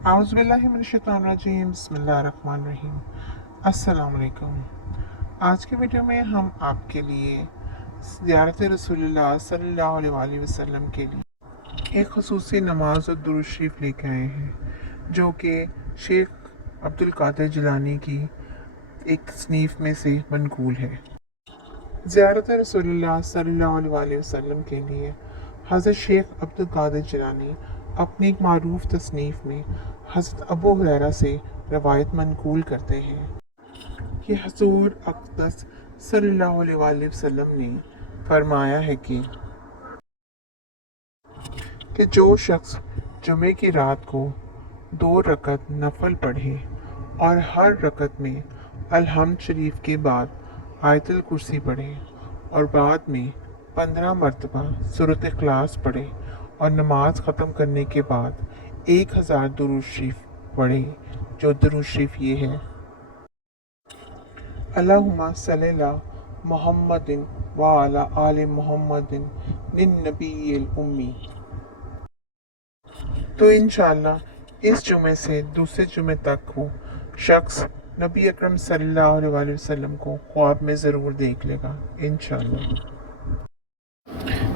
आउज़ुबिल्लाहिमिनश्शैतानिर्रजीम बिस्मिल्लाहिर्रहमानिर्रहीम। अस्सलाम वालेकुम। आज के वीडियो में हम आपके लिए ज़ियारत रसूलुल्लाह सल्लल्लाहु अलैहि वसल्लम के लिए एक ख़ुसूसी नमाज और दुरूद शरीफ लेकर आए हैं, जो कि शेख अब्दुल कादिर जिलानी की एक तसनीफ़ में से मनकूल है। ज़ियारत रसूलुल्लाह सल्लल्लाहु अलैहि वसल्लम के लिए हज़रत शेख अब्दुल कादिर जिलानी अपनी एक मारूफ तसनीफ़ में हज़रत अबू हुरैरा से रवायत मनकूल करते हैं कि हज़ूर अक़दस सल्लल्लाहु अलैहि वसल्लम ने फरमाया है कि जो शख्स जुमे की रात को 2 रकत नफल पढ़े और हर रकत में अलहम्द शरीफ के बाद आयतुल कुर्सी पढ़े और बाद में 15 मरतबा सूरत इखलास पढ़े और नमाज ख़त्म करने के बाद 1000 दुरूद शरीफ पढ़े, जो दुरूद शरीफ ये है: अल्लाहुम्मा सल्लि अला मुहम्मदिन व अला आले मुहम्मदिन निन नबिय्यिल उम्मी। तो इंशाअल्लाह इस जुमे से दूसरे जुमे तक वो शख्स नबी अकरम सल्लल्लाहु अलैहि वसल्लम को ख्वाब में ज़रूर देख लेगा इंशाअल्लाह।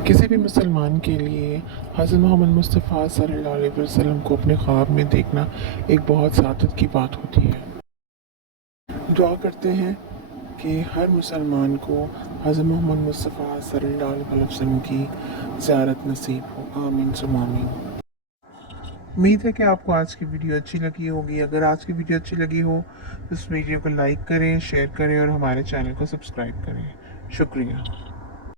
किसी भी मुसलमान के लिए हज़रत मोहम्मद मुस्तफ़ा सल्लल्लाहु अलैहि वसल्लम को अपने ख्वाब में देखना एक बहुत सादत की बात होती है। दुआ करते हैं कि हर मुसलमान को हज़रत मोहम्मद मुस्तफ़ा सल्लल्लाहु अलैहि वसल्लम की ज़ियारत नसीब हो। आमीन सुम्मा आमीन। उम्मीद है कि आपको आज की वीडियो अच्छी लगी होगी। अगर आज की वीडियो अच्छी लगी हो तो इस वीडियो को लाइक करें, शेयर करें और हमारे चैनल को सब्सक्राइब करें। शुक्रिया।